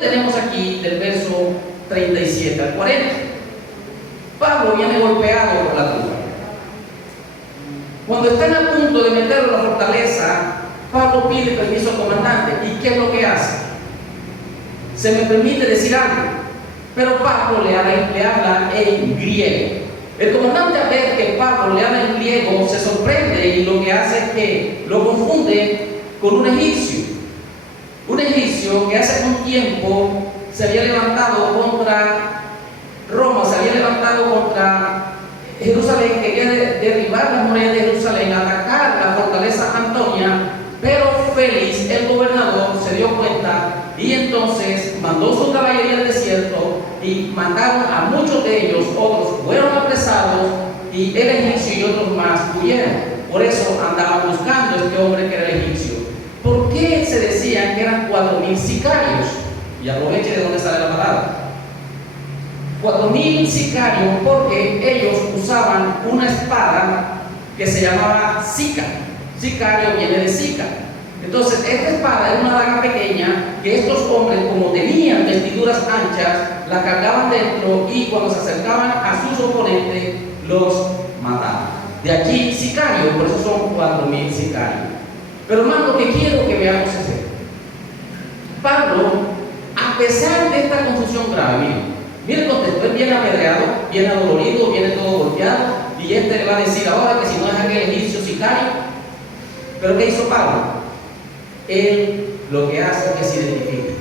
Tenemos aquí del verso 37 al 40. Pablo viene golpeado por la turba. Cuando están a punto de meterlo a la fortaleza, Pablo pide permiso al comandante. ¿Y qué es lo que hace? Se me permite decir algo, pero Pablo le habla en griego. El comandante, al ver que Pablo le habla en griego, se sorprende y lo que hace es que lo confunde con un egipcio. Un egipcio que hace un tiempo se había levantado contra Roma, se había levantado contra Jerusalén, quería derribar las murallas de Jerusalén, atacar la fortaleza Antonia, pero Félix, el gobernador, se dio cuenta y entonces mandó su caballería al desierto y mataron a muchos de ellos, otros fueron apresados y el egipcio y otros más huyeron. Por eso andaban buscando a este hombre que era el egipcio. ¿Por qué se decían que eran 4,000 sicarios? Y aproveche de dónde sale la palabra. 4,000 sicarios porque ellos usaban una espada que se llamaba sica. Sicario viene de sica. Entonces, esta espada era una daga pequeña que estos hombres, como tenían vestiduras anchas, la cargaban dentro y cuando se acercaban a sus oponentes, los mataban. De aquí, sicario, por eso son 4,000 sicarios. Pero hermano, lo que quiero que veamos es esto. Pablo, a pesar de esta confusión grave, mire el contexto, él viene apedreado, viene adolorido, viene todo golpeado, y este le va a decir ahora que si no es aquel egipcio sicario. Pero ¿qué hizo Pablo? Él lo que hace es que se identifica.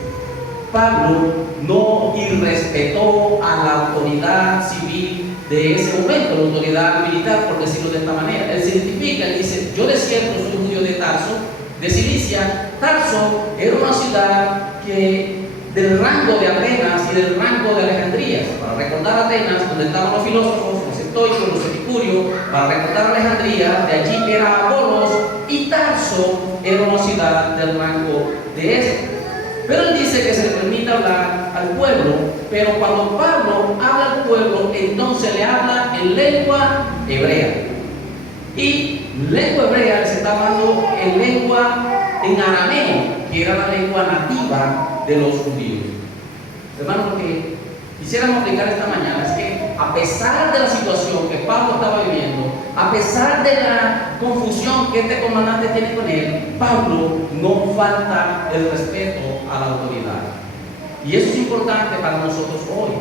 Pablo no irrespetó a la autoridad civil de ese momento, la autoridad militar, por decirlo de esta manera. Él se identifica y dice: yo de cierto soy judío de Tarso, de Cilicia. Tarso era una ciudad que del rango de Atenas y del rango de Alejandría. Para recordar Atenas, donde estaban los filósofos, los estoicos, los epicúreos. Para recordar Alejandría, de allí era Apolos, y Tarso era una ciudad del rango de este. Pero él dice que se le permite hablar al pueblo, pero cuando Pablo habla al pueblo, entonces le habla en lengua hebrea. Y lengua hebrea les está hablando en lengua en arameo, que era la lengua nativa de los judíos. Hermano, lo que quisiéramos aplicar esta mañana es que a pesar de la situación que Pablo estaba viviendo, a pesar de la confusión que este comandante tiene con él, Pablo no falta el respeto a la autoridad. Y eso es importante para nosotros hoy,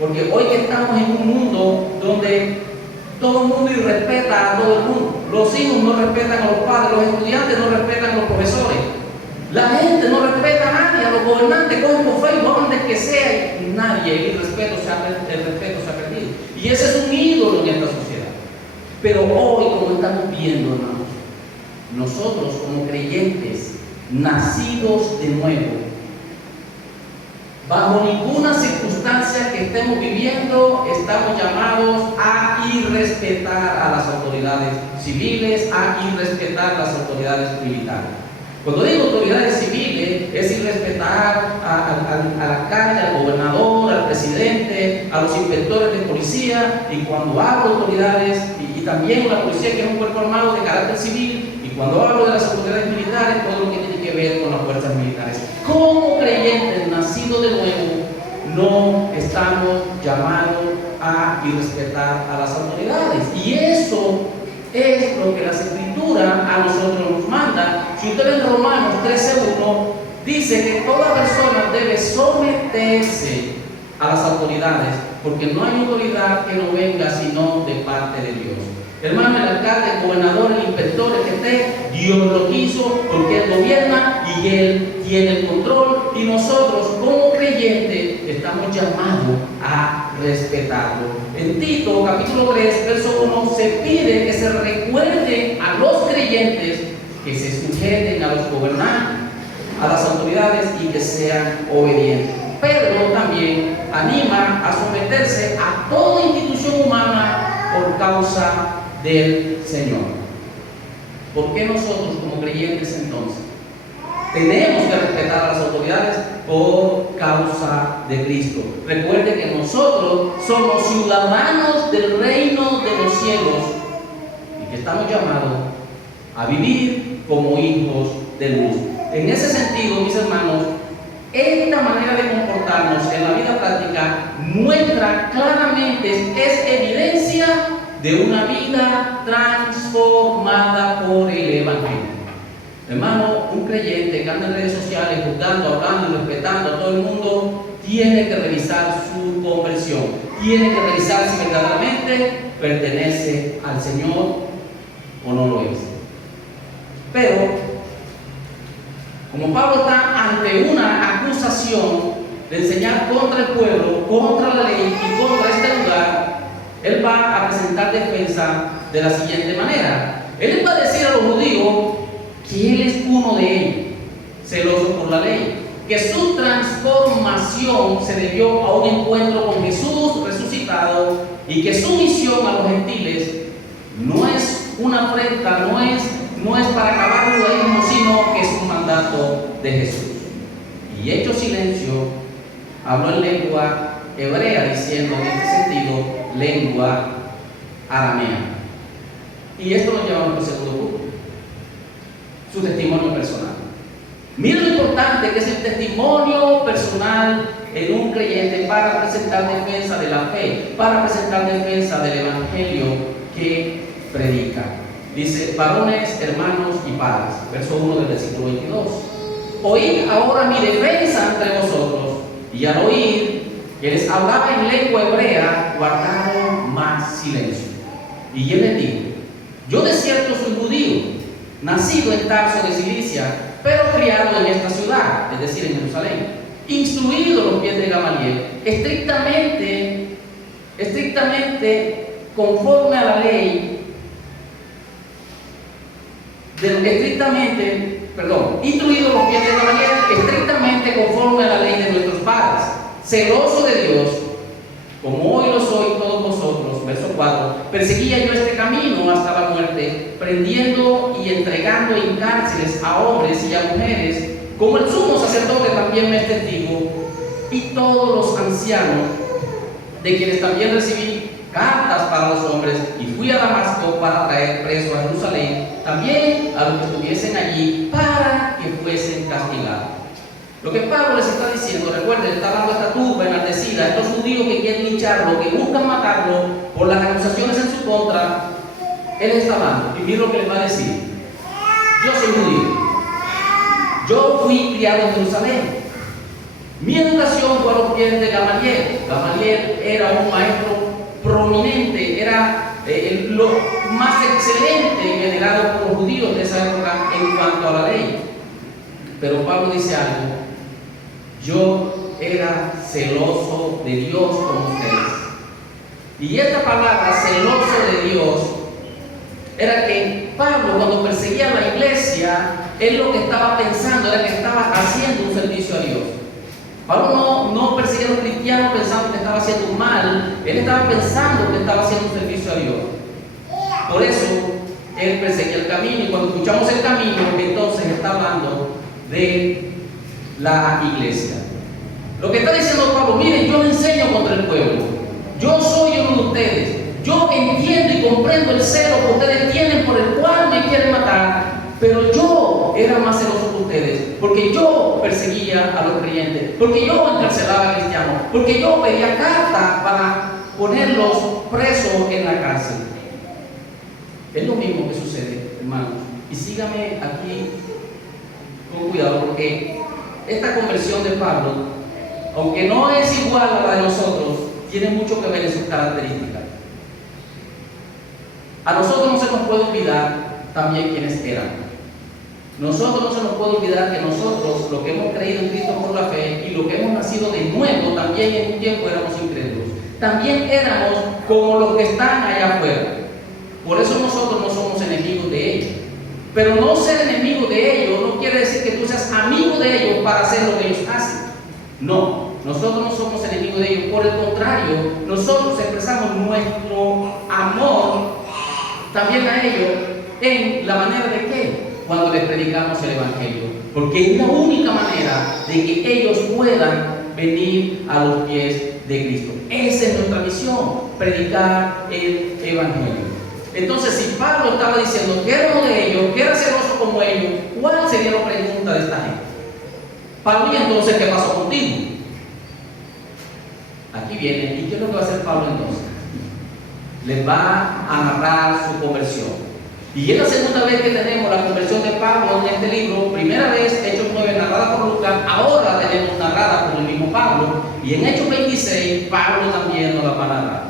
porque hoy que estamos en un mundo donde todo el mundo irrespeta a todo el mundo. Los hijos no respetan a los padres, los estudiantes no respetan a los profesores. La gente no respeta a nadie, a los gobernantes, cogen por Facebook, donde que sea, y nadie, el respeto se ha perdido. Y ese es un ídolo en esta sociedad. Pero hoy, como estamos viendo, hermanos, nosotros como creyentes, nacidos de nuevo, bajo ninguna circunstancia que estemos viviendo, estamos llamados a irrespetar a las autoridades civiles, a irrespetar las autoridades militares. Cuando digo autoridades civiles, es irrespetar al alcalde, al gobernador, al presidente, a los inspectores de policía, y cuando hablo de autoridades, y también la policía, que es un cuerpo armado de carácter civil, y cuando hablo de las autoridades militares, todo lo que tiene que ver con las fuerzas militares. Como creyentes nacidos de nuevo, no estamos llamados a irrespetar a las autoridades. Y eso es lo que la Escritura a nosotros nos manda. Si usted en Romanos 13:1 dice que toda persona debe someterse a las autoridades, porque no hay autoridad que no venga sino de parte de Dios. Hermano, el alcalde, el gobernador, el inspector, el que esté, Dios lo quiso, porque Él gobierna y Él tiene el control, y nosotros como creyentes estamos llamados a respetarlo. En Tito capítulo 3 verso 1 se pide que se recuerde a los creyentes que se sujeten a los gobernantes, a las autoridades, y que sean obedientes. Pedro también anima a someterse a toda institución humana por causa del Señor. ¿Por qué nosotros como creyentes entonces tenemos que respetar a las autoridades? Por causa de Cristo. Recuerde que nosotros somos ciudadanos del reino de los cielos y que estamos llamados a vivir como hijos de luz. En ese sentido, mis hermanos, esta manera de comportarnos en la vida práctica muestra claramente, es evidencia de una vida transformada por el Evangelio. Hermano, un creyente que anda en redes sociales juzgando, hablando y respetando a todo el mundo, tiene que revisar su conversión, tiene que revisar si verdaderamente pertenece al Señor o no lo es. Pero, como Pablo está ante una acusación de enseñar contra el pueblo, contra la ley y contra este lugar, él va a presentar defensa de la siguiente manera. Él va a decir a los judíos que él es uno de ellos, celoso por la ley, que su transformación se debió a un encuentro con Jesús resucitado y que su misión a los gentiles no es una afrenta, no es para acabar el judaísmo, sino que es un mandato de Jesús. Y hecho silencio, habló en lengua hebrea, diciendo en este sentido lengua aramea. Y esto nos lleva a nuestro segundo punto, su testimonio personal. Miren lo importante que es el testimonio personal en un creyente para presentar defensa de la fe, para presentar defensa del evangelio que predica. Dice: varones, hermanos y padres, verso 1 del versículo 22. Oíd ahora mi defensa entre vosotros. Y al oír que les hablaba en lengua hebrea, guardaron más silencio. Y él les dijo: yo de cierto soy judío, nacido en Tarso de Cilicia, pero criado en esta ciudad, es decir, en Jerusalén, instruido a los pies de Gamaliel, estrictamente conforme a la ley, instruido a los pies de Gamaliel, estrictamente conforme a la ley de nuestros padres, celoso de Dios, como hoy lo soy todos vosotros. Verso 4. Perseguía yo este camino hasta la muerte, prendiendo y entregando en cárceles a hombres y a mujeres, como el sumo sacerdote también me es testigo, y todos los ancianos, de quienes también recibí cartas para los hombres, y fui a Damasco para traer preso a Jerusalén también a los que estuviesen allí, para que fuesen castigados. Lo que Pablo les está diciendo, recuerden, está dando esta turba enardecida, estos judíos que quieren lincharlo, que buscan matarlo por las acusaciones en su contra. Él está hablando, y miren lo que les va a decir: yo soy judío, yo fui criado en Jerusalén, mi educación fue a los pies de Gamaliel. Gamaliel era un maestro prominente, era lo más excelente venerado por los judíos de esa época en cuanto a la ley. Pero Pablo dice algo: yo era celoso de Dios como ustedes. Y esta palabra, celoso de Dios, era que Pablo, cuando perseguía a la iglesia, él lo que estaba pensando era que estaba haciendo un servicio a Dios. Pablo no perseguía a los cristianos pensando que estaba haciendo un mal, él estaba pensando que estaba haciendo un servicio a Dios. Por eso, él perseguía el camino, y cuando escuchamos el camino, entonces está hablando de la iglesia. Lo que está diciendo Pablo: miren, yo le enseño contra el pueblo, yo soy uno de ustedes, yo entiendo y comprendo el celo que ustedes tienen por el cual me quieren matar, pero yo era más celoso que ustedes, porque yo perseguía a los creyentes, porque yo encarcelaba a cristianos, porque yo pedía cartas para ponerlos presos en la cárcel. Es lo mismo que sucede, hermanos, y sígame aquí con cuidado, porque esta conversión de Pablo, aunque no es igual a la de nosotros, tiene mucho que ver en sus características. A nosotros no se nos puede olvidar también quiénes eran. Nosotros no se nos puede olvidar que nosotros, los que hemos creído en Cristo por la fe y los que hemos nacido de nuevo, también en un tiempo éramos incrédulos. También éramos como los que están allá afuera. Por eso nosotros no somos enemigos de ellos. Pero no ser enemigo de ellos no quiere decir que tú seas amigo de ellos para hacer lo que ellos hacen. No, nosotros no somos enemigos de ellos. Por el contrario, nosotros expresamos nuestro amor también a ellos en la manera de que cuando les predicamos el evangelio, porque es la única manera de que ellos puedan venir a los pies de Cristo. Esa es nuestra misión, predicar el evangelio. Entonces, si Pablo estaba diciendo que era uno de ellos, que era celoso como ellos, ¿cuál sería la pregunta de esta gente? Pablo, ¿y entonces qué pasó contigo? Aquí viene, ¿y qué es lo que va a hacer Pablo entonces? Les va a narrar su conversión. Y es la segunda vez que tenemos la conversión de Pablo en este libro. Primera vez, Hechos 9, narrada por Lucas. Ahora la tenemos narrada por el mismo Pablo. Y en Hechos 26, Pablo también nos la va a narrar.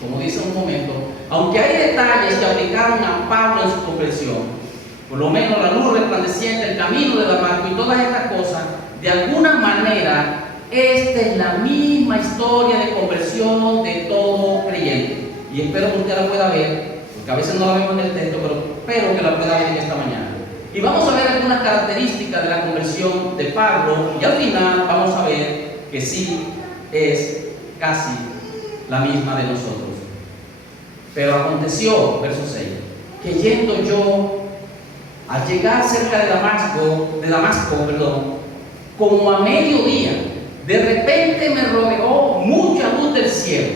Como dice un momento, aunque hay detalles que aplicaron a Pablo en su conversión, por lo menos la luz resplandeciente, el camino de Damasco y todas estas cosas, de alguna manera, esta es la misma historia de conversión de todo creyente. Y espero que usted la pueda ver, porque a veces no la vemos en el texto, pero espero que la pueda ver en esta mañana. Y vamos a ver algunas características de la conversión de Pablo, y al final vamos a ver que sí es casi la misma de nosotros. Pero aconteció, verso 6, que yendo yo al llegar cerca de Damasco, como a mediodía, de repente me rodeó mucha luz del cielo.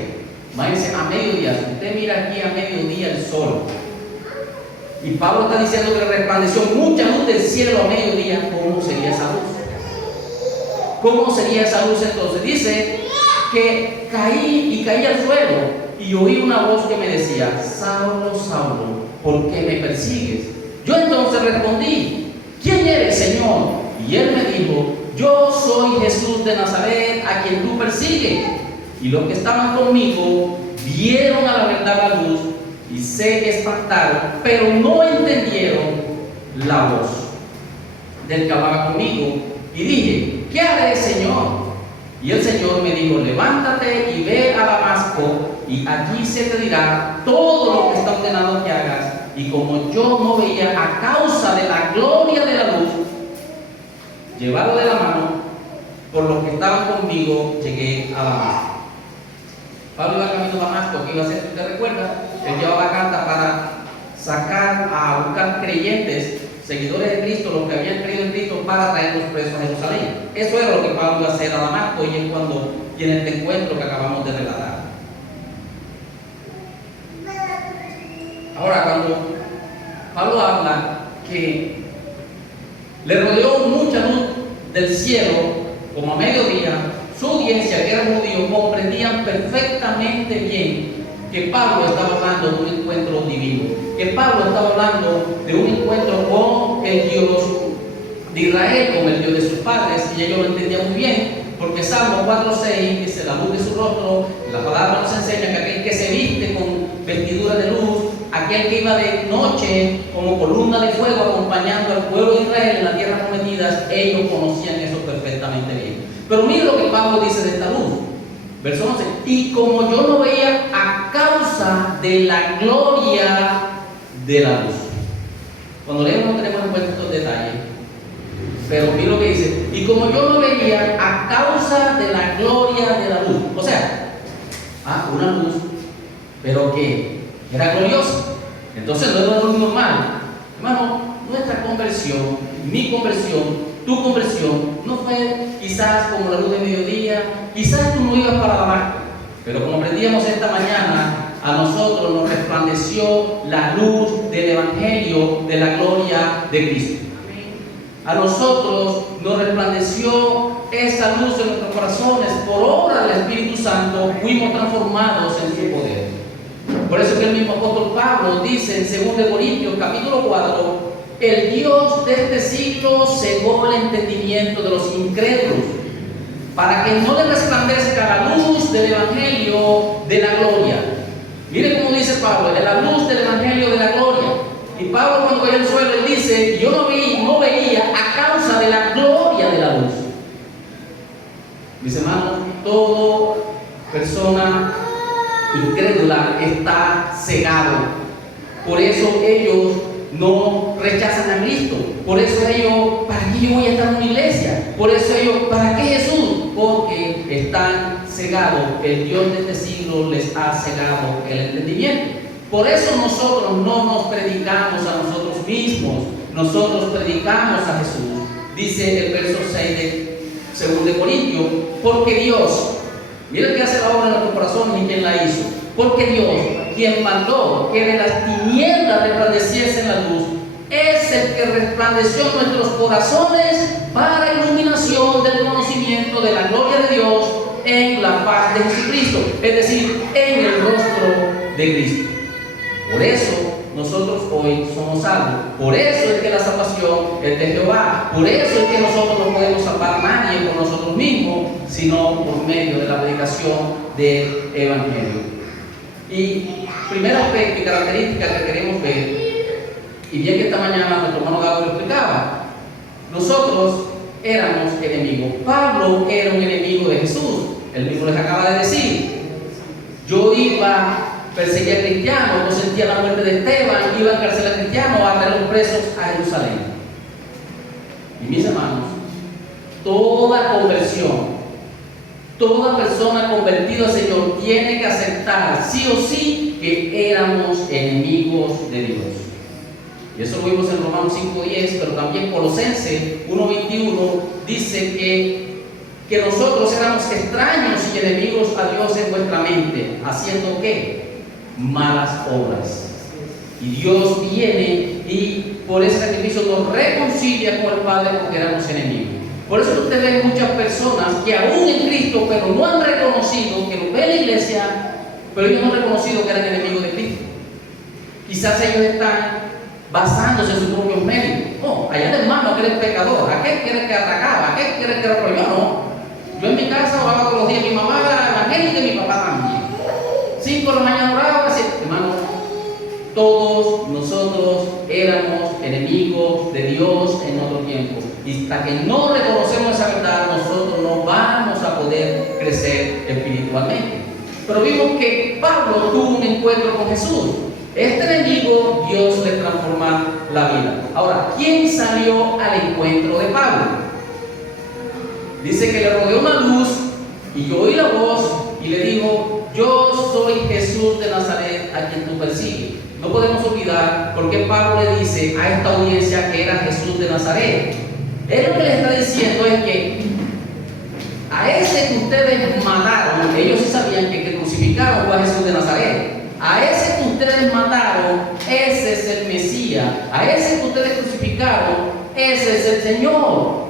Imagínense, a mediodía, si usted mira aquí a mediodía el sol, y Pablo está diciendo que le resplandeció mucha luz del cielo a mediodía, ¿cómo sería esa luz? ¿Cómo sería esa luz entonces? Dice que caí al suelo y oí una voz que me decía: Saulo, Saulo, ¿por qué me persigues? Yo entonces respondí: ¿quién eres, Señor? Y él me dijo: yo soy Jesús de Nazaret, a quien tú persigues. Y los que estaban conmigo vieron a la verdad la luz y se espantaron, pero no entendieron la voz del que hablaba conmigo. Y dije: ¿qué haré, Señor? Y el Señor me dijo: levántate y ve a Damasco, y allí se te dirá todo lo que está ordenado que hagas. Y como yo no veía a causa de la gloria de la luz, llevado de la mano por los que estaban conmigo, llegué a Damasco. Pablo iba camino a Damasco. ¿Qué iba a hacer? ¿Usted recuerda? Él llevaba carta para sacar a buscar creyentes, seguidores de Cristo, los que habían creído en Cristo, para traerlos presos a Jerusalén. Eso era lo que Pablo iba a hacer a Damasco, y es cuando tiene este encuentro que acabamos de relatar. Ahora, cuando Pablo habla que le rodeó mucha luz del cielo, como a mediodía, su audiencia, que era judío, comprendían perfectamente bien que Pablo estaba hablando de un encuentro divino, que Pablo estaba hablando de un encuentro con el Dios de Israel, con el Dios de sus padres, y ellos lo entendían muy bien, porque Salmo 4:6 dice: la luz de su rostro. La palabra nos enseña que aquel que se viste con vestidura de luz, aquel que iba de noche como columna de fuego acompañando al pueblo de Israel en la tierra prometida, ellos conocían eso perfectamente bien. Pero mire lo que Pablo dice de esta luz. Verso 11: y como yo no veía a causa de la gloria de la luz. Cuando leemos no tenemos en cuenta estos detalles, pero mire lo que dice: y como yo no veía a causa de la gloria de la luz. O sea, una luz, pero que era gloriosa. Entonces no era una luz normal. Hermano, nuestra conversión, mi conversión, tu conversión, no fue quizás como la luz de mediodía. Quizás tú no ibas para Damasco, pero como aprendíamos esta mañana, a nosotros nos resplandeció la luz del Evangelio de la gloria de Cristo. A nosotros nos resplandeció esa luz en nuestros corazones. Por obra del Espíritu Santo fuimos transformados en su poder. Por eso que el mismo apóstol Pablo dice en 2 Corintios capítulo 4: el Dios de este siglo cegó el entendimiento de los incrédulos, para que no le resplandezca la luz del Evangelio de la gloria. Mire cómo dice Pablo: de la luz del Evangelio de la gloria. Y Pablo, cuando cayó al suelo, él dice: yo no veía a causa de la gloria de la luz. Mis hermanos, toda persona incrédula está cegado. Por eso ellos no rechazan a Cristo. Por eso ellos: ¿para qué yo voy a estar en una iglesia? Por eso ellos: ¿para qué Jesús? Porque están cegados. El Dios de este siglo les ha cegado el entendimiento. Por eso nosotros no nos predicamos a nosotros mismos, nosotros predicamos a Jesús. Dice el verso 6 de 2 Corintios: porque Dios, mira que hace la obra en nuestros corazones y quién la hizo. Porque Dios, quien mandó que de las tinieblas resplandeciese la luz, es el que resplandeció en nuestros corazones para iluminación del conocimiento de la gloria de Dios en la faz de Jesucristo, es decir, en el rostro de Cristo. Por eso nosotros hoy somos salvos. Por eso es que la salvación es de Jehová. Por eso es que nosotros no podemos salvar a nadie por nosotros mismos, sino por medio de la predicación del Evangelio. Y primer aspecto y característica que queremos ver, y bien que esta mañana nuestro hermano Gabo lo explicaba, nosotros éramos enemigos. Pablo era un enemigo de Jesús. Él mismo les acaba de decir: yo perseguía a cristianos, no sentía la muerte de Esteban, iba a encarcelar a cristianos, a traerlos presos a Jerusalén. Y mis hermanos, toda conversión, toda persona convertida al Señor tiene que aceptar sí o sí que éramos enemigos de Dios. Y eso lo vimos en Romanos 5:10, pero también Colosenses 1:21 dice que nosotros éramos extraños y enemigos a Dios en nuestra mente, haciendo ¿qué? Malas obras. Y Dios viene y por ese sacrificio nos reconcilia con el Padre, porque éramos enemigos. Por eso usted ve muchas personas que aún en Cristo, pero no han reconocido, que lo ven en la iglesia, pero ellos no han reconocido que eran enemigos de Cristo. Quizás ellos están basándose en sus propios medios. No, allá el hermano que eres pecador, aquel que eres que atacaba, aquel que eres que era prohibido. No, yo en mi casa oraba todos los días, mi mamá era evangélica y mi papá también. 5 de la mañana oraba, así, hermano, todos nosotros éramos enemigos de Dios en otro tiempo. Y hasta que no reconocemos esa verdad, nosotros no vamos a poder crecer espiritualmente. Pero vimos que Pablo tuvo un encuentro con Jesús. Este enemigo, Dios le transforma la vida. Ahora, ¿quién salió al encuentro de Pablo? Dice que le rodeó una luz y yo oí la voz y le dijo: yo soy Jesús de Nazaret, a quien tú persigues. No podemos olvidar por qué Pablo le dice a esta audiencia que era Jesús de Nazaret. Él lo que le está diciendo es que a ese que ustedes mataron, ellos sí sabían que crucificaron fue a Jesús de Nazaret. A ese que ustedes mataron, ese es el Mesías. A ese que ustedes crucificaron, ese es el Señor.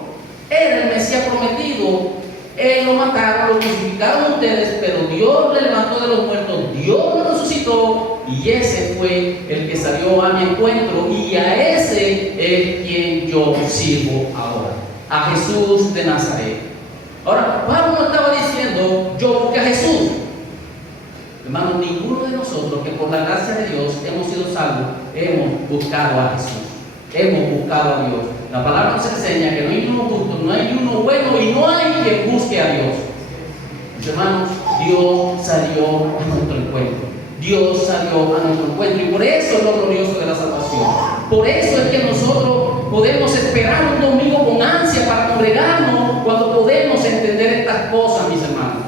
Era el Mesías prometido. Él lo mataron, lo crucificaron ustedes, pero Dios le levantó de los muertos, Dios lo resucitó, y ese fue el que salió a mi encuentro, y a ese es quien yo sirvo ahora, a Jesús de Nazaret. Ahora, Pablo no estaba diciendo: yo busqué a Jesús. Hermanos, ninguno de nosotros que por la gracia de Dios hemos sido salvos, hemos buscado a Jesús, hemos buscado a Dios. La palabra nos enseña que no hay uno justo, no hay uno bueno y no hay quien busque a Dios. Mis hermanos, Dios salió a nuestro encuentro. Dios salió a nuestro encuentro, y por eso es lo glorioso de la salvación. Por eso es que nosotros podemos esperar un domingo con ansia para congregarnos, cuando podemos entender estas cosas, mis hermanos.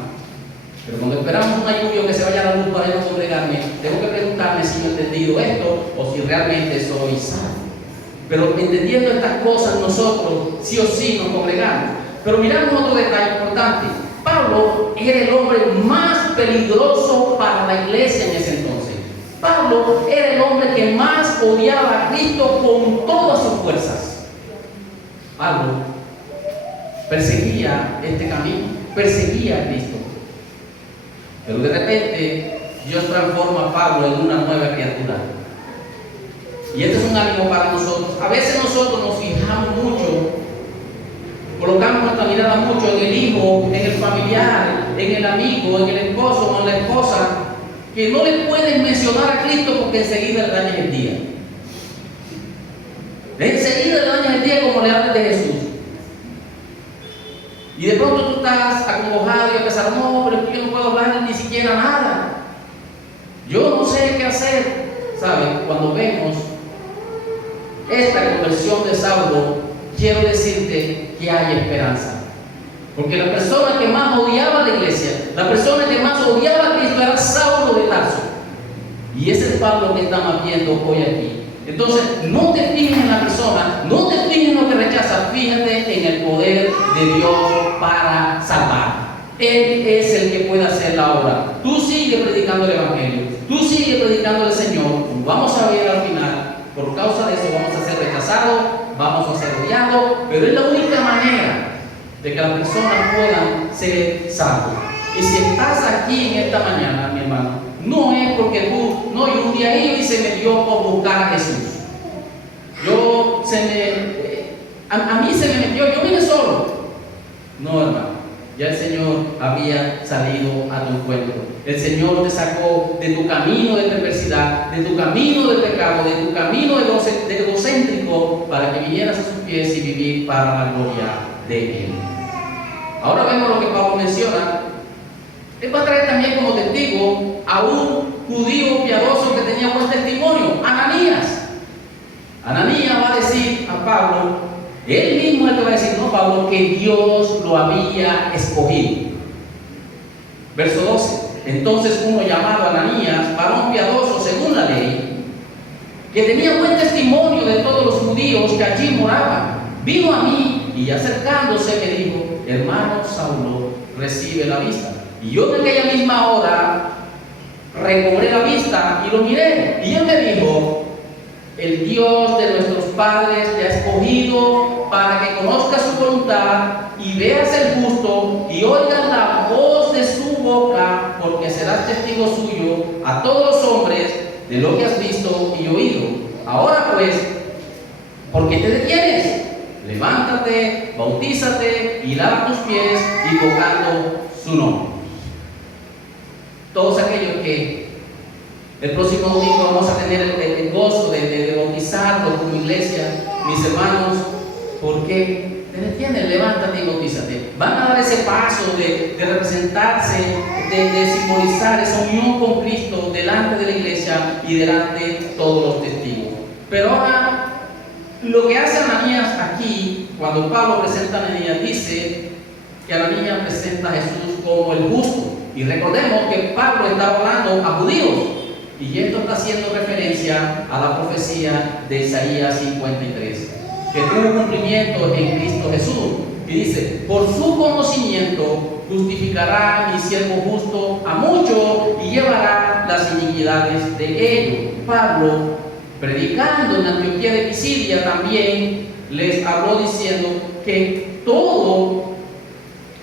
Pero cuando esperamos una lluvia que se vaya a la luz para yo congregarme, tengo que preguntarme si yo he entendido esto o si realmente soy salvo. Pero entendiendo estas cosas, nosotros sí o sí nos congregamos. Pero miramos otro detalle importante. Pablo era el hombre más peligroso para la iglesia en ese entonces. Pablo era el hombre que más odiaba a Cristo con todas sus fuerzas. Pablo perseguía este camino, perseguía a Cristo. Pero de repente Dios transforma a Pablo en una nueva criatura. Y este es un ánimo para nosotros. A veces nosotros nos fijamos mucho, colocamos nuestra mirada mucho en el hijo, en el familiar, en el amigo, en el esposo o en la esposa, que no le pueden mencionar a Cristo porque enseguida le dañan el día. Enseguida le dañan el día como le hablan de Jesús. Y de pronto tú estás acongojado y empezar: no, pero yo no puedo hablar ni siquiera nada. Yo no sé qué hacer. ¿Saben? Cuando vemos esta conversión de Saulo, quiero decirte que hay esperanza. Porque la persona que más odiaba a la iglesia, la persona que más odiaba a Cristo era Saulo de Tarso. Y ese es Pablo que estamos viendo hoy aquí. Entonces, no te fijes en la persona, no te fijes en lo que rechaza, fíjate en el poder de Dios para salvar. Él es el que puede hacer la obra. Tú sigue predicando el Evangelio, tú sigue predicando el Señor. Vamos a ver al final por causa de eso vamos a ser rechazados, vamos a ser odiados, pero es la única manera de que las personas puedan ser salvas. Y si estás aquí en esta mañana, mi hermano, no es porque tú, no, yo un día iba y se me dio por buscar a Jesús. A mí se me metió, yo vine solo. No, hermano, ya el Señor había salido a tu encuentro. El Señor te sacó de tu camino de perversidad, de tu camino de pecado, de tu camino de egocéntrico, para que vinieras a sus pies y vivir para la gloria de Él. Ahora vemos lo que Pablo menciona. Él va a traer también como testigo a un judío piadoso que tenía buen testimonio, Ananías. Ananías va a decir a Pablo, él mismo es el que va a decir, no, Pablo, que Dios lo había escogido. Verso 12. Entonces uno llamado Ananías, varón piadoso según la ley, que tenía buen testimonio de todos los judíos que allí moraban, vino a mí y acercándose me dijo, hermano Saulo, recibe la vista. Y yo en aquella misma hora recobré la vista y lo miré. Y él me dijo, el Dios de nuestros padres te ha escogido para que conozcas su voluntad y veas el justo y oigas la voz de su boca, porque serás testigo suyo a todos los hombres de lo que has visto y oído. Ahora pues, ¿por qué te detienes? Levántate, bautízate y lava tus pies, invocando su nombre. Todos aquellos que el próximo domingo vamos a tener el gozo de bautizarlos como iglesia, mis hermanos, ¿por qué te detienes? Levántate y bautízate. Van a dar ese paso de representarse, de simbolizar esa unión con Cristo delante de la iglesia y delante de todos los testigos. Pero ahora, lo que hace Ananías aquí, cuando Pablo presenta a Ananías, dice que Ananías presenta a Jesús como el justo. Y recordemos que Pablo está hablando a judíos, y esto está haciendo referencia a la profecía de Isaías 53, que tuvo cumplimiento en Cristo Jesús. Y dice, por su conocimiento justificará mi siervo justo a muchos y llevará las iniquidades de ellos. Pablo, predicando en Antioquía de Pisidia, también les habló diciendo que todo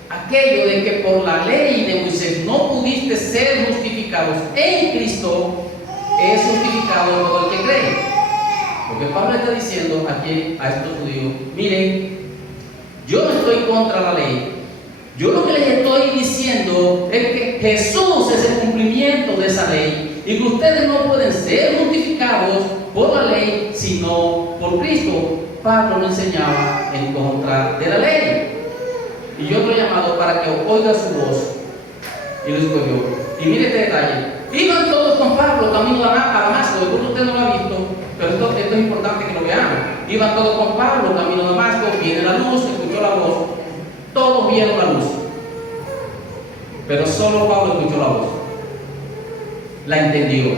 aquello de que por la ley de Moisés no pudiste ser justificados en Cristo, es justificado todo el que cree. Porque Pablo está diciendo aquí a estos judíos, miren, yo no estoy contra la ley. Yo lo que les estoy diciendo es que Jesús es el cumplimiento de esa ley y que ustedes no pueden ser justificados por la ley, sino por Cristo. Pablo lo enseñaba en contra de la ley. Y yo lo he llamado para que oiga su voz. Y lo escogió. Y mire este detalle. Iban todos con Pablo camino a Damasco. De pronto usted no lo ha visto, pero esto es importante que lo veamos. Iban todos con Pablo camino a Damasco. Viene la luz, escuchó la voz. Todos vieron la luz. Pero solo Pablo escuchó la voz. La entendió.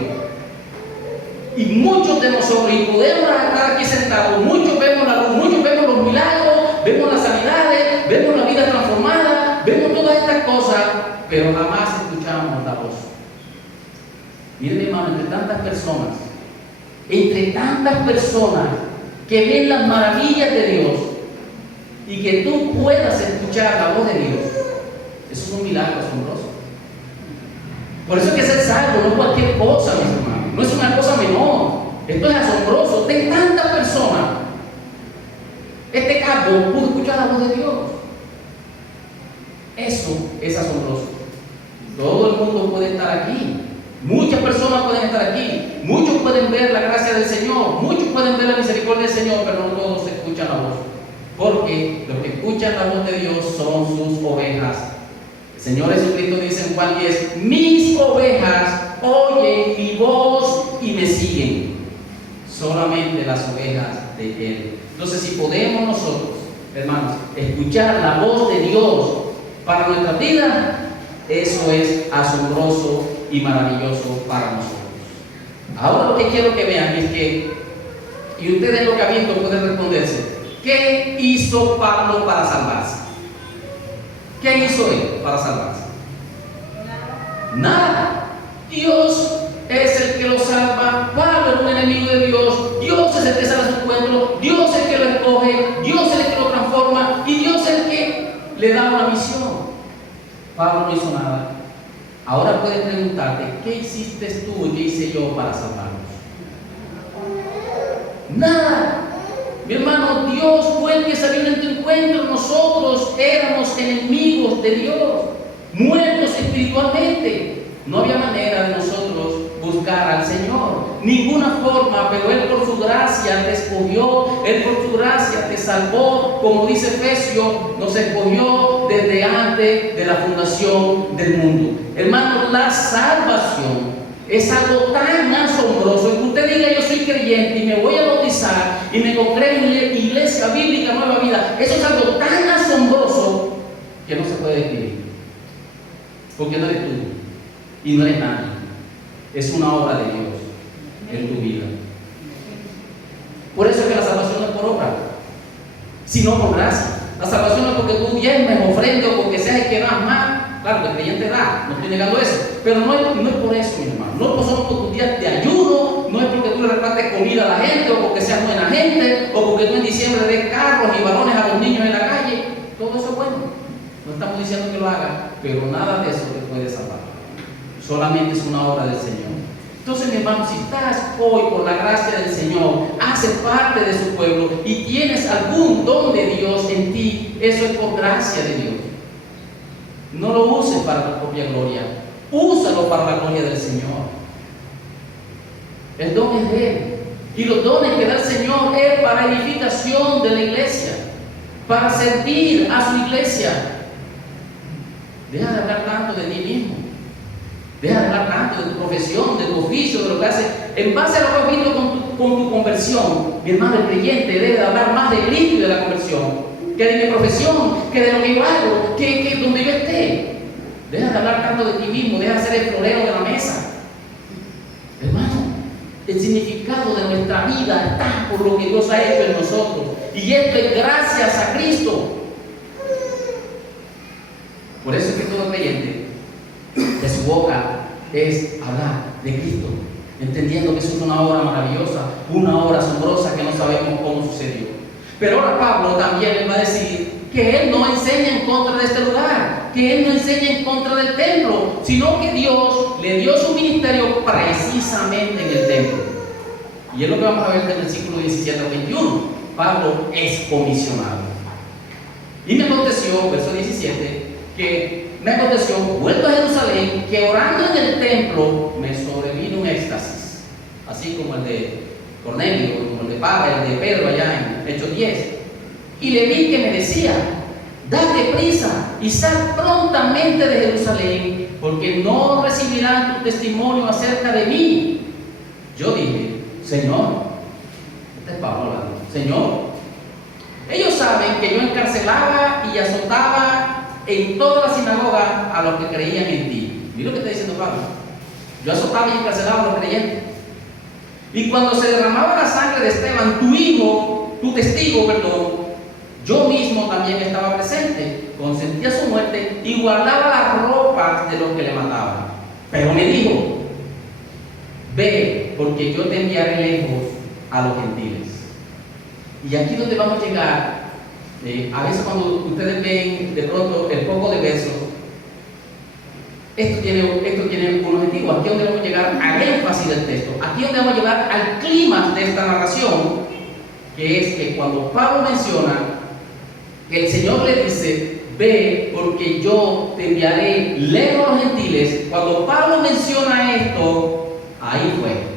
Y muchos de nosotros, y podemos estar aquí sentados, muchos vemos la luz, muchos vemos los milagros, vemos las sanidades, vemos la vida transformada, vemos todas estas cosas, pero jamás escuchamos la voz. Miren, hermano, entre tantas personas que ven las maravillas de Dios y que tú puedas escuchar la voz de Dios, eso es un milagro asombroso. Por eso es que ser salvo no es cualquier cosa, mis hermanos, no es una cosa menor. Esto es asombroso. De tantas personas, este campo pudo escuchar la voz de Dios. Eso es asombroso. Todo el mundo puede estar aquí. Muchas personas pueden estar aquí. Muchos pueden ver la gracia del Señor. Muchos pueden ver la misericordia del Señor, pero no todos escuchan la voz. Porque los que escuchan la voz de Dios son sus ovejas. El Señor Jesucristo dice en Juan 10, mis ovejas oyen mi voz y me siguen. Solamente las ovejas de Él. Entonces, si podemos nosotros, hermanos, escuchar la voz de Dios para nuestra vida, eso es asombroso y maravilloso para nosotros. Ahora lo que quiero que vean es que, y ustedes lo que han visto pueden responderse, ¿qué hizo Pablo para salvarse? ¿Qué hizo él para salvarse? Nada. Dios es el que lo salva. Pablo es un enemigo de Dios. Dios le da una misión. Pablo no hizo nada. Ahora puedes preguntarte, ¿qué hiciste tú y qué hice yo para salvarnos? Nada. Mi hermano, Dios fue el que salió en tu encuentro. Nosotros éramos enemigos de Dios, muertos espiritualmente. No había manera de nosotros buscar al Señor, ninguna forma, pero Él por su gracia te escogió, Él por su gracia te salvó, como dice Efesios, nos escogió desde antes de la fundación del mundo. Hermanos, la salvación es algo tan asombroso que usted diga: yo soy creyente y me voy a bautizar y me congrego en la iglesia bíblica Nueva Vida. Eso es algo tan asombroso que no se puede describir, porque no eres tú y no eres nadie. Es una obra de Dios en tu vida. Por eso es que la salvación no es por obra, sino por gracia. La salvación no es porque tú diezmes, ofrendes o porque seas el que das más. Claro, el creyente da, no estoy negando eso, pero no es por eso, mi hermano. No son por tus días de ayuno, no es porque tú le repartes comida a la gente, o porque seas buena gente, o porque tú en diciembre des carros y balones a los niños en la calle. Todo eso es bueno. No estamos diciendo que lo hagas, pero nada de eso te puede salvar. Solamente es una obra del Señor. Entonces, mi hermano, si estás hoy por la gracia del Señor, haces parte de su pueblo y tienes algún don de Dios en ti, eso es por gracia de Dios. No lo uses para tu propia gloria, úsalo para la gloria del Señor. El don es de Él, y los dones que da el Señor es para edificación de la iglesia, para servir a su iglesia. Deja de hablar tanto de ti mismo, deja de hablar tanto de tu profesión, de tu oficio, de lo que haces. En base a lo que has visto con tu conversión, mi hermano, el creyente debe de hablar más de Cristo y de la conversión que de mi profesión, que de lo que yo hago, que donde yo esté. Deja de hablar tanto de ti mismo, deja de ser el florero de la mesa. Hermano, el significado de nuestra vida está por lo que Dios ha hecho en nosotros, y esto es gracias a Cristo. Por eso es que todo creyente, de su boca es hablar de Cristo, entendiendo que eso es una obra maravillosa, una obra asombrosa que no sabemos cómo sucedió. Pero ahora Pablo también le va a decir que él no enseña en contra de este lugar, que él no enseña en contra del templo, sino que Dios le dio su ministerio precisamente en el templo. Y es lo que vamos a ver del versículo 17 al 21. Pablo es comisionado. Y me aconteció, verso 17, vuelto a Jerusalén, que orando en el templo me sobrevino un éxtasis, así como el de Cornelio, como el de Pedro allá en Hechos 10. Y le vi que me decía: date prisa y sal prontamente de Jerusalén, porque no recibirán tu testimonio acerca de mí. Yo dije: Señor, este es Pablo hablando, Señor, ellos saben que yo encarcelaba y azotaba en toda la sinagoga a los que creían en ti. Mira lo que está diciendo Pablo. Yo azotaba y encarcelaba a los creyentes. Y cuando se derramaba la sangre de Esteban, tu testigo, yo mismo también estaba presente, consentía su muerte y guardaba las ropas de los que le mataban. Pero me dijo: ve, porque yo te enviaré lejos a los gentiles. Y aquí donde vamos a llegar, a veces cuando ustedes ven de pronto el poco de versos, esto tiene un objetivo. Aquí es donde vamos a llegar al énfasis del texto. Aquí es donde vamos a llegar al clímax de esta narración, que es que cuando Pablo menciona que el Señor le dice: ve, porque yo te enviaré lejos a los gentiles. Cuando Pablo menciona esto, ahí fue.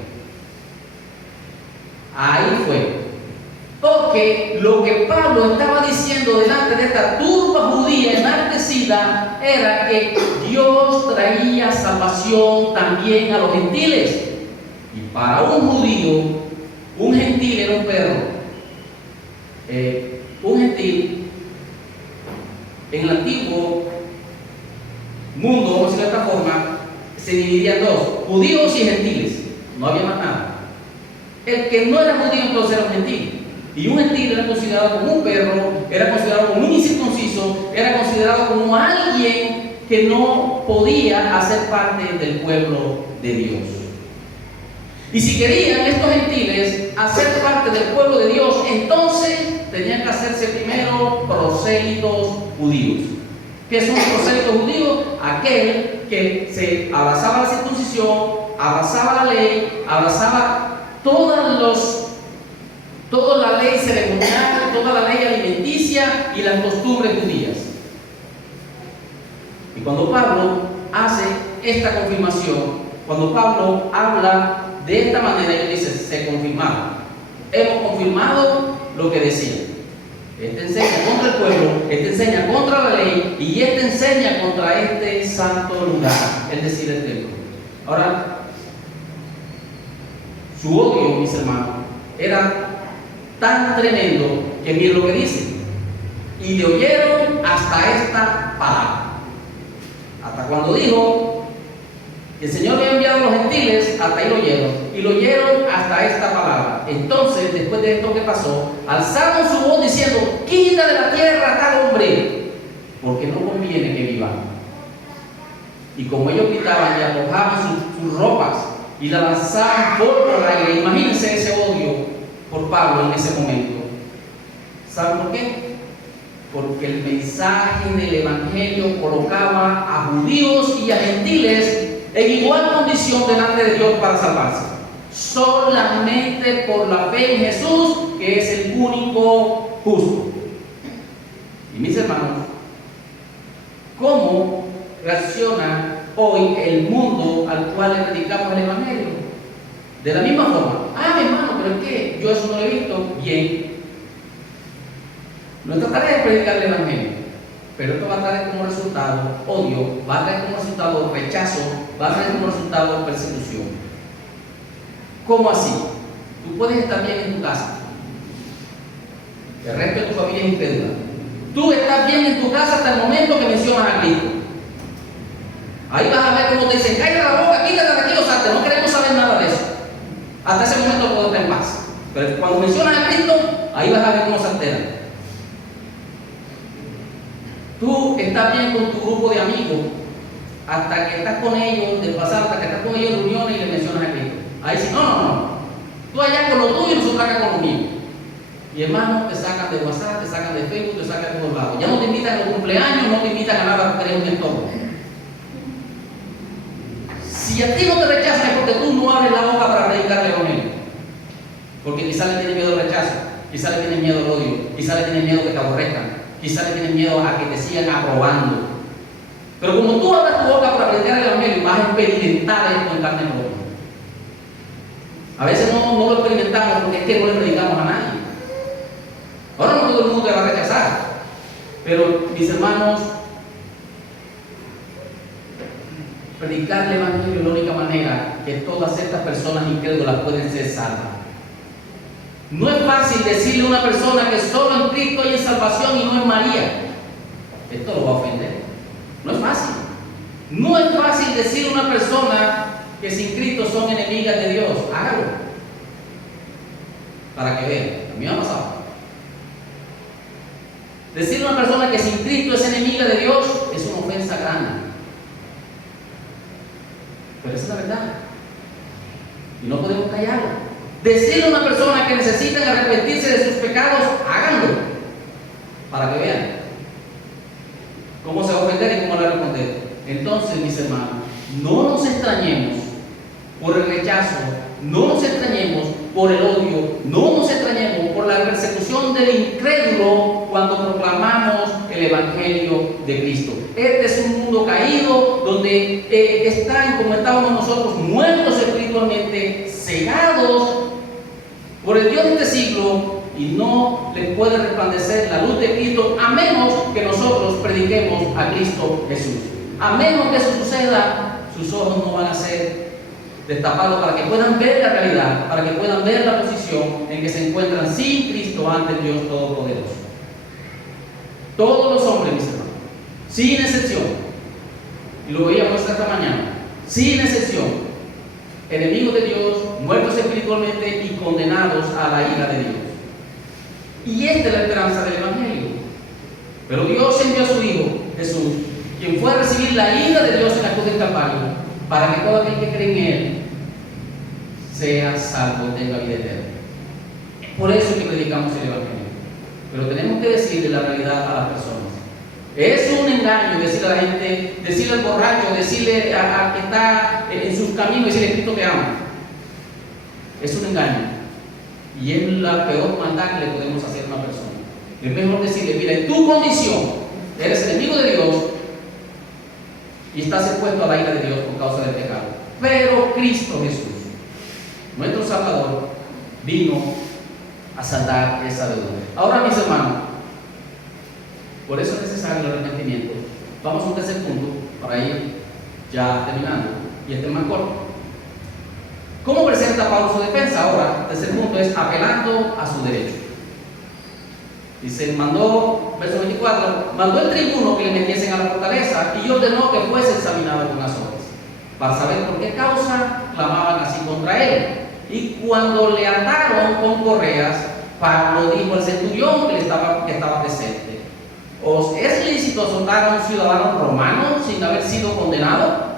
Porque lo que Pablo estaba diciendo delante de esta turba judía enardecida era que Dios traía salvación también a los gentiles. Y para un judío, un gentil era un perro. Un gentil, en el antiguo mundo, vamos a decirlo de esta forma, se dividía en dos: judíos y gentiles. No había más nada. El que no era judío entonces era un gentil. Y un gentil era considerado como un perro, era considerado como un incircunciso, era considerado como alguien que no podía hacer parte del pueblo de Dios. Y si querían estos gentiles hacer parte del pueblo de Dios, entonces tenían que hacerse primero prosélitos judíos. ¿Qué son los prosélitos judíos? Aquel que se abrazaba la circuncisión, abrazaba la ley, abrazaba toda la ley ceremonial, toda la ley alimenticia y las costumbres judías. Y cuando Pablo hace esta confirmación, cuando Pablo habla de esta manera, él dice, se confirmaron. Hemos confirmado lo que decía. Este enseña contra el pueblo, este enseña contra la ley y este enseña contra este santo lugar, es decir, el templo. Ahora, su odio, mis hermanos, era tan tremendo que miren lo que dice. Y le oyeron hasta esta palabra. Hasta cuando dijo que el Señor había enviado a los gentiles, hasta ahí lo oyeron. Y lo oyeron hasta esta palabra. Entonces, después de esto que pasó, alzaron su voz diciendo: quita de la tierra a tal hombre, porque no conviene que viva. Y como ellos gritaban y arrojaban sus ropas y la lanzaban por el aire, imagínense ese odio por Pablo en ese momento. ¿Saben por qué? Porque el mensaje del Evangelio colocaba a judíos y a gentiles en igual condición delante de Dios para salvarse, solamente por la fe en Jesús, que es el único justo. Y mis hermanos, ¿cómo reacciona hoy el mundo al cual le predicamos el Evangelio? De la misma forma. Mi hermano, pero es que yo eso no lo he visto. Bien, nuestra tarea es predicar el Evangelio, pero esto va a traer como resultado odio, va a traer como resultado rechazo, va a traer como resultado persecución. ¿Cómo así? Tú puedes estar bien en tu casa, el resto de tu familia es incrédula. Tú estás bien en tu casa hasta el momento que mencionas a Cristo. Ahí vas a ver cómo te dicen: cállate la boca, quítate de aquí, o sea, no queremos saber nada de eso. Hasta ese momento todo está en paz. Pero cuando mencionas a Cristo, ahí vas a ver cómo se alteran. Tú estás bien con tu grupo de amigos hasta que estás con ellos, del pasado, hasta que estás con ellos en reuniones y le mencionas a Cristo. Ahí sí, no. Tú allá con lo tuyo y nosotros acá con lo mío. Y hermanos, te sacan de WhatsApp, te sacan de Facebook, te sacan de todos lados. Ya no te invitan a los cumpleaños, no te invitan a nada porque eres un entorno. Si a ti no te rechazan es porque tú no abres la boca para predicar el Evangelio. Porque quizás le tienes miedo al rechazo, quizás le tienes miedo al odio, quizás le tienes miedo que te aborrezcan, quizás le tienes miedo a que te sigan aprobando. Pero como tú abres tu boca para predicar el Evangelio, vas a experimentar esto en carne propia. A veces no lo experimentamos porque es que no le predicamos a nadie. Ahora no todo el mundo te va a rechazar. Pero, mis hermanos, predicar el Evangelio es la única manera que todas estas personas incrédulas pueden ser salvas. No es fácil decirle a una persona que solo en Cristo hay salvación y no en María. Esto lo va a ofender. No es fácil. No es fácil decirle a una persona que sin Cristo son enemigas de Dios. Hágalo. Para que vean. A mí me ha pasado. Decirle a una persona que sin Cristo es enemiga de Dios es una ofensa grande. Pero esa es la verdad. Y no podemos callarlo. Decirle a una persona que necesitan arrepentirse de sus pecados, háganlo. Para que vean cómo se va a ofender y cómo le va a responder. Entonces, mis hermanos, no nos extrañemos por el rechazo, no nos extrañemos por el odio, no nos extrañemos por la persecución del incrédulo cuando proclamamos el Evangelio de Cristo. Este es un mundo caído donde están, como estábamos nosotros, muertos espiritualmente, cegados por el Dios de este siglo, y no les puede resplandecer la luz de Cristo a menos que nosotros prediquemos a Cristo Jesús. A menos que eso suceda, sus ojos no van a ser destapados para que puedan ver la realidad, para que puedan ver la posición en que se encuentran sin Cristo ante el Dios Todopoderoso. Todos los hombres, mis hermanos, sin excepción, y lo veíamos esta mañana, sin excepción, enemigos de Dios, muertos espiritualmente y condenados a la ira de Dios. Y esta es la esperanza del Evangelio. Pero Dios envió a su Hijo, Jesús, quien fue a recibir la ira de Dios en la cruz del Calvario, para que todo aquel que cree en Él sea salvo y tenga vida eterna. Por eso es que predicamos el Evangelio. Pero tenemos que decirle la realidad a las personas. Es un engaño decirle a la gente, decirle al borracho, decirle al que está en sus caminos, decirle: Cristo te ama. Es un engaño. Y es la peor maldad que le podemos hacer a una persona. Es mejor decirle: mira, en tu condición eres enemigo de Dios y estás expuesto a la ira de Dios por causa del pecado. Pero Cristo Jesús, nuestro Salvador, vino a saldar esa deuda. Ahora, mis hermanos, por eso es necesario el arrepentimiento. Vamos a un tercer punto para ir ya terminando, y este es más corto. ¿Cómo presenta Pablo su defensa? Ahora, el tercer punto es apelando a su derecho. Dice, verso 24, mandó el tribuno que le metiesen a la fortaleza y ordenó que fuese examinado con azotes, para saber por qué causa clamaban así contra él. Y cuando le ataron con correas, Pablo dijo al centurión que estaba presente: ¿os es lícito azotar a un ciudadano romano sin haber sido condenado?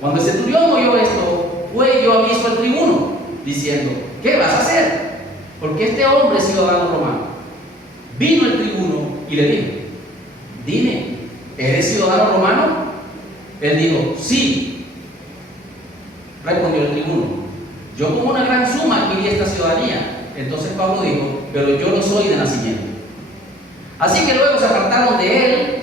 Cuando el centurión oyó esto, fue y dio aviso al tribuno, diciendo: ¿qué vas a hacer? Porque este hombre es ciudadano romano. Vino el tribuno y le dijo: dime, ¿eres ciudadano romano? Él dijo: sí. Respondió el tribuno: yo con una gran suma adquirí esta ciudadanía. Entonces Pablo dijo: pero yo no soy de nacimiento. Así que luego se apartaron de él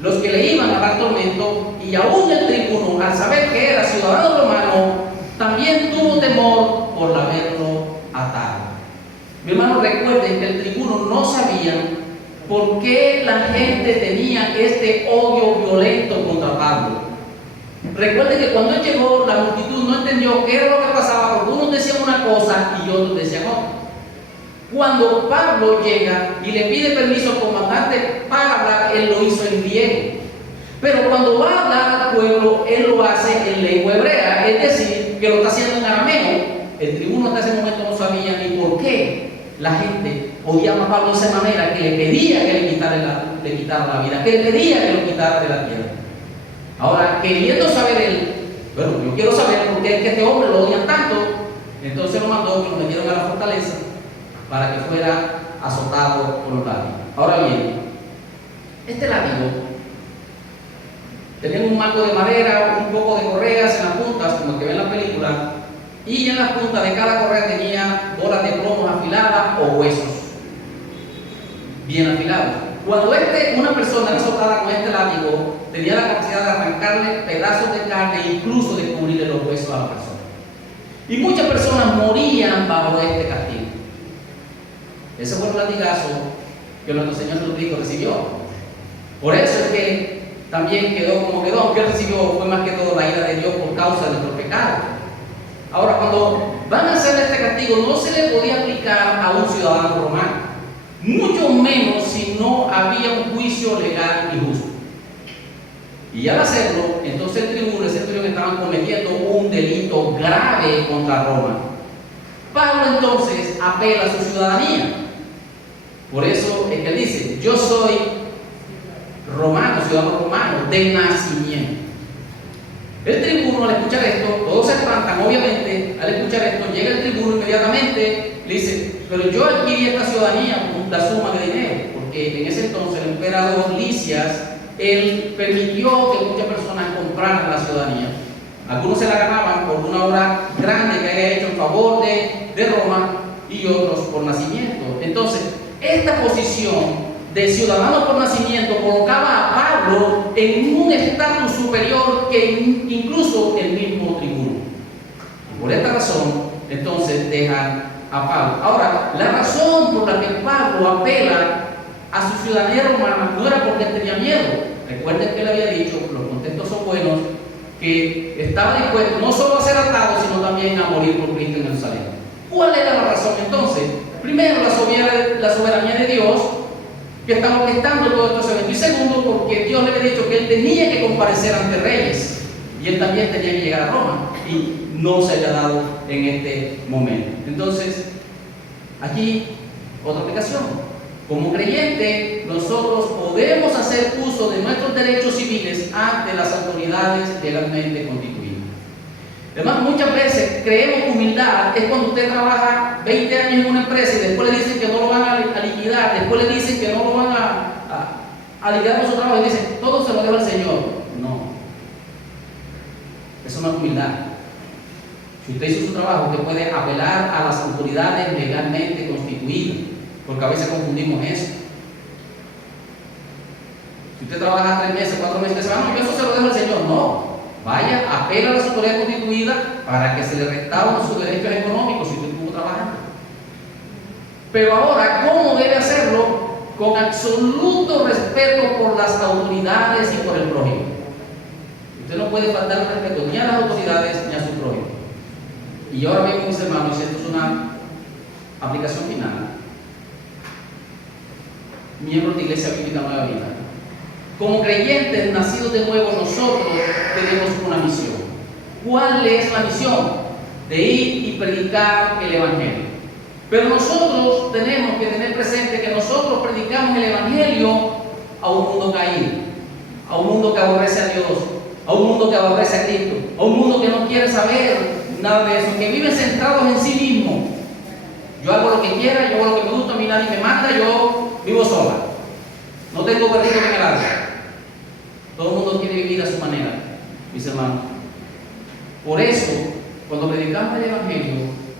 los que le iban a dar tormento, y aún el tribuno, al saber que era ciudadano romano, también tuvo temor por haberlo atado. Mi hermano, recuerden que el tribuno no sabía por qué la gente tenía este odio violento contra Pablo. Recuerden que cuando él llegó, la multitud no entendió qué era lo que pasaba, porque unos decían una cosa y otros decían otra. Cuando Pablo llega y le pide permiso al comandante para hablar, él lo hizo en griego. Pero cuando va a hablar al pueblo, él lo hace en lengua hebrea, es decir, que lo está haciendo en arameo. El tribuno hasta ese momento no sabía ni por qué la gente odiaba a Pablo de esa manera, que le pedía que le quitara la vida, que le pedía que lo quitara de la tierra. Ahora, queriendo saber él, bueno, yo quiero saber por qué es que este hombre lo odian tanto, entonces lo mandó que lo metieron a la fortaleza para que fuera azotado por los látigos. Ahora bien, este látigo tenía un mango de madera, un poco de correas en las puntas, como el que ven en la película, y en las puntas de cada correa tenía bolas de plomo afiladas o huesos bien afilados. Cuando una persona era azotada con este látigo, tenía la capacidad de arrancarle pedazos de carne e incluso de cubrirle los huesos a la persona. Y muchas personas morían bajo este castigo. Ese fue el latigazo que nuestro Señor Jesucristo recibió. Por eso es que también quedó como quedó, aunque él recibió fue más que todo la ira de Dios por causa de nuestro pecado. Ahora, cuando van a hacer este castigo, no se le podía aplicar a un ciudadano romano, mucho menos si no había un juicio legal y justo. Y al hacerlo, entonces el tribuno y el centurión estaban cometiendo un delito grave contra Roma. Pablo entonces apela a su ciudadanía. Por eso es que él dice: yo soy romano, ciudadano romano, de nacimiento. El tribuno, al escuchar esto, todos se espantan, obviamente. Al escuchar esto, llega el tribuno inmediatamente, le dice: pero yo adquirí esta ciudadanía con una suma de dinero, porque en ese entonces el emperador Licias, él permitió que muchas personas compraran la ciudadanía. Algunos se la ganaban por una obra grande que había hecho en favor de Roma, y otros por nacimiento. Entonces, esta posición de ciudadano por nacimiento colocaba a Pablo en un estatus superior que incluso el mismo tribuno. Y por esta razón, entonces dejan a Pablo. Ahora, la razón por la que Pablo apela a su ciudadanía romana no era porque él tenía miedo. Recuerden que él había dicho, los contextos son buenos, que estaba dispuesto no solo a ser atado, sino también a morir por Cristo en Jerusalén. ¿Cuál era la razón entonces? Primero, la soberanía de Dios, que estaba orquestando todos estos eventos. Y segundo, porque Dios le había dicho que él tenía que comparecer ante reyes, y él también tenía que llegar a Roma, y no se había dado en este momento. Entonces, aquí otra aplicación. Como creyente, nosotros podemos hacer uso de nuestros derechos civiles ante las autoridades legalmente constituidas. Además, muchas veces creemos que humildad es cuando usted trabaja 20 años en una empresa y después le dicen que no lo van a liquidar, después le dicen que no lo van aliviamos su trabajo y dicen, todo se lo dejo al Señor. No, eso no es humildad. Si usted hizo su trabajo, usted puede apelar a las autoridades legalmente constituidas, porque a veces confundimos eso. Si usted trabaja 3 meses, 4 meses, usted dice, no, yo eso se lo dejo al Señor. No, vaya, apela a las autoridades constituidas para que se le restauren sus derechos económicos si usted estuvo trabajando. Pero ahora, ¿cómo debe hacerlo? Con absoluto respeto por las autoridades y por el prójimo. Usted no puede faltar el respeto ni a las autoridades ni a su prójimo. Y ahora mismo, mis hermanos, esto es una aplicación final. Miembros de Iglesia Bíblica Nueva Vida. Como creyentes nacidos de nuevo, nosotros tenemos una misión. ¿Cuál es la misión? De ir y predicar el Evangelio. Pero nosotros tenemos que tener presente que nosotros predicamos el Evangelio a un mundo caído, a un mundo que aborrece a Dios, a un mundo que aborrece a Cristo, a un mundo que no quiere saber nada de eso, que vive centrados en sí mismo. Yo hago lo que quiera, yo hago lo que me gusta, a mí nadie me manda, yo vivo sola. No tengo perrito que me ladre. Todo el mundo quiere vivir a su manera, mis hermanos. Por eso, cuando predicamos el Evangelio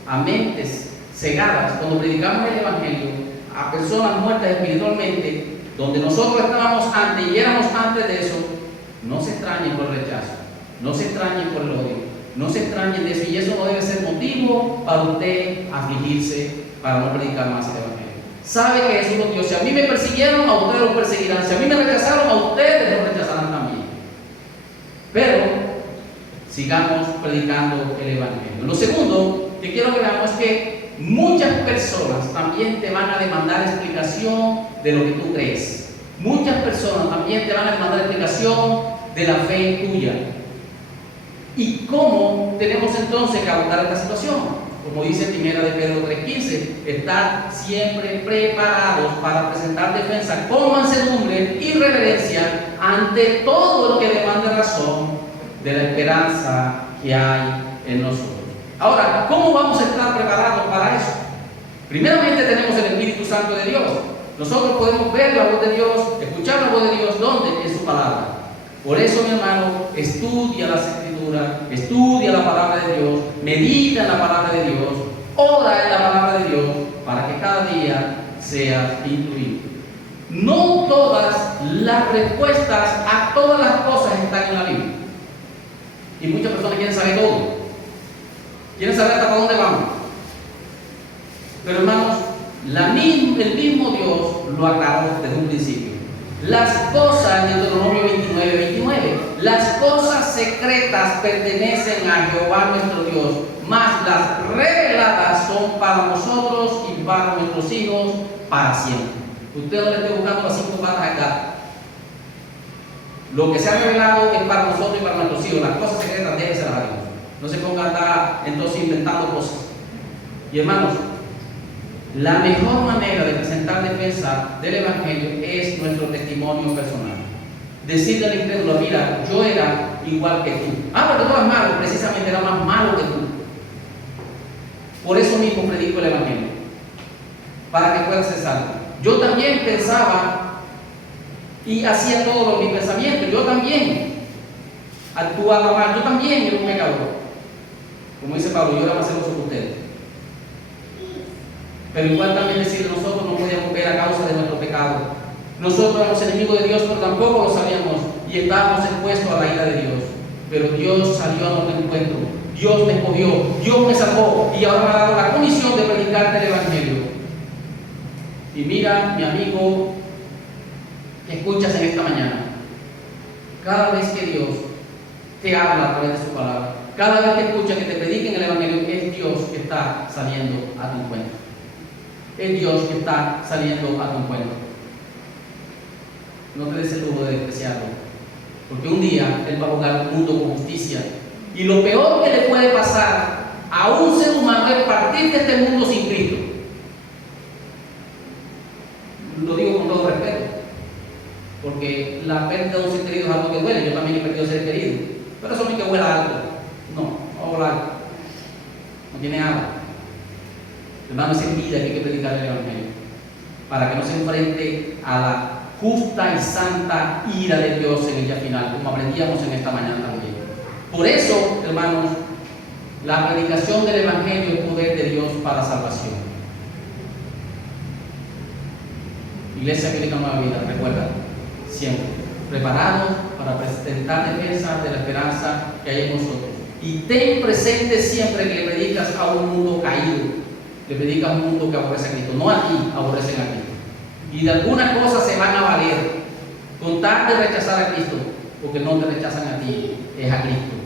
a mentes cegadas, cuando predicamos el Evangelio a personas muertas espiritualmente, donde nosotros estábamos antes y éramos antes de eso, no se extrañen por el rechazo, no se extrañen por el odio, no se extrañen de eso, y eso no debe ser motivo para usted afligirse, para no predicar más el Evangelio. Sabe que Jesús nos dio, si a mí me persiguieron, a ustedes los perseguirán, si a mí me rechazaron, a ustedes los rechazarán también. Pero sigamos predicando el Evangelio. Lo segundo que quiero que veamos es que muchas personas también te van a demandar explicación de lo que tú crees. Muchas personas también te van a demandar explicación de la fe tuya. ¿Y cómo tenemos entonces que abordar esta situación? Como dice 1 de Pedro 3:15, estar siempre preparados para presentar defensa con mansedumbre y reverencia ante todo lo que demande razón de la esperanza que hay en nosotros. Ahora, ¿cómo vamos a estar preparados para eso? Primeramente tenemos el Espíritu Santo de Dios. Nosotros podemos ver la voz de Dios, escuchar la voz de Dios, ¿dónde? En su palabra. Por eso, mi hermano, estudia las Escrituras, estudia la palabra de Dios, medita en la palabra de Dios, ora en la palabra de Dios, para que cada día seas instruido. No todas las respuestas a todas las cosas están en la Biblia. Y muchas personas quieren saber todo. Quieren saber hasta para dónde vamos. Pero hermanos, el mismo Dios lo aclaró desde un principio. Las cosas, en Deuteronomio 29:29, las cosas secretas pertenecen a Jehová nuestro Dios, mas las reveladas son para nosotros y para nuestros hijos para siempre. Usted no le esté buscando las 5 patas al gato. Lo que se ha revelado es para nosotros y para nuestros hijos. Las cosas secretas déjenselas a Dios. No se ponga a estar entonces inventando cosas. Y hermanos, la mejor manera de presentar defensa del Evangelio es nuestro testimonio personal. Decirle al incrédulo, mira, yo era igual que tú. Pero tú eras malo, precisamente era más malo que tú. Por eso mismo predico el Evangelio, para que puedas ser salvo. Yo también pensaba y hacía todo mis pensamientos. Yo también actuaba mal. Yo también era un pecador. Como dice Pablo, yo era más celoso que ustedes. Pero igual también decirle, nosotros no podíamos ver a causa de nuestro pecado. Nosotros éramos enemigos de Dios, pero tampoco lo sabíamos y estábamos expuestos a la ira de Dios. Pero Dios salió a nuestro encuentro. Dios me escogió, Dios me salvó y ahora me ha dado la comisión de predicarte el Evangelio. Y mira, mi amigo, que escuchas en esta mañana, cada vez que Dios te habla a través de su palabra, cada vez que escuchas que te prediquen el Evangelio, es Dios que está saliendo a tu encuentro. Es Dios que está saliendo a tu encuentro. No te des el lujo de despreciarlo, porque un día Él va a juzgar el mundo con justicia. Y lo peor que le puede pasar a un ser humano es partir de este mundo sin Cristo. Lo digo con todo respeto, porque la pérdida de un ser querido es algo que duele. Yo también he perdido ser querido, pero eso no es que huela algo. No huela algo. No tiene agua. Hermano, es en vida que hay que predicar el Evangelio, para que no se enfrente a la justa y santa ira de Dios en el día final, como aprendíamos en esta mañana también. Por eso, hermanos, la predicación del Evangelio es poder de Dios para salvación. Iglesia Bíblica Nueva Vida, recuerda, siempre preparados para presentar defensa de la esperanza que hay en nosotros. Y ten presente siempre que le predicas a un mundo caído, le predicas a un mundo que aborrece a Cristo, no a ti, aborrecen a Cristo. Y de alguna cosa se van a valer con tal de rechazar a Cristo, porque no te rechazan a ti, es a Cristo.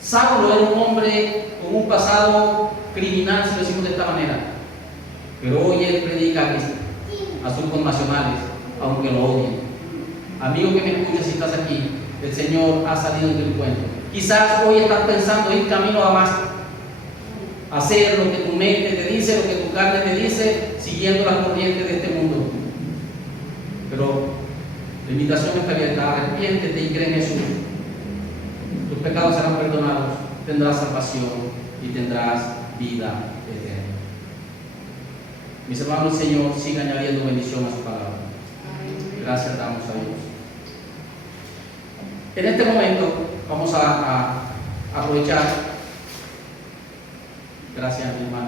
Saulo era un hombre con un pasado criminal, si lo decimos de esta manera, pero hoy él predica a Cristo, a sus connacionales, aunque lo odien. Amigo que me escuchas, si estás aquí, el Señor ha salido en tu encuentro. Quizás hoy estás pensando ir camino a Damasco, hacer lo que tu mente te dice, lo que tu carne te dice, siguiendo las corrientes de este mundo. Pero la invitación está abierta: arrepiéntete y cree en Jesús. Tus pecados serán perdonados, tendrás salvación y tendrás vida eterna. Mis hermanos, el Señor sigue añadiendo bendición a su palabra. Gracias damos a Dios. En este momento vamos a aprovechar. Gracias, mi hermano.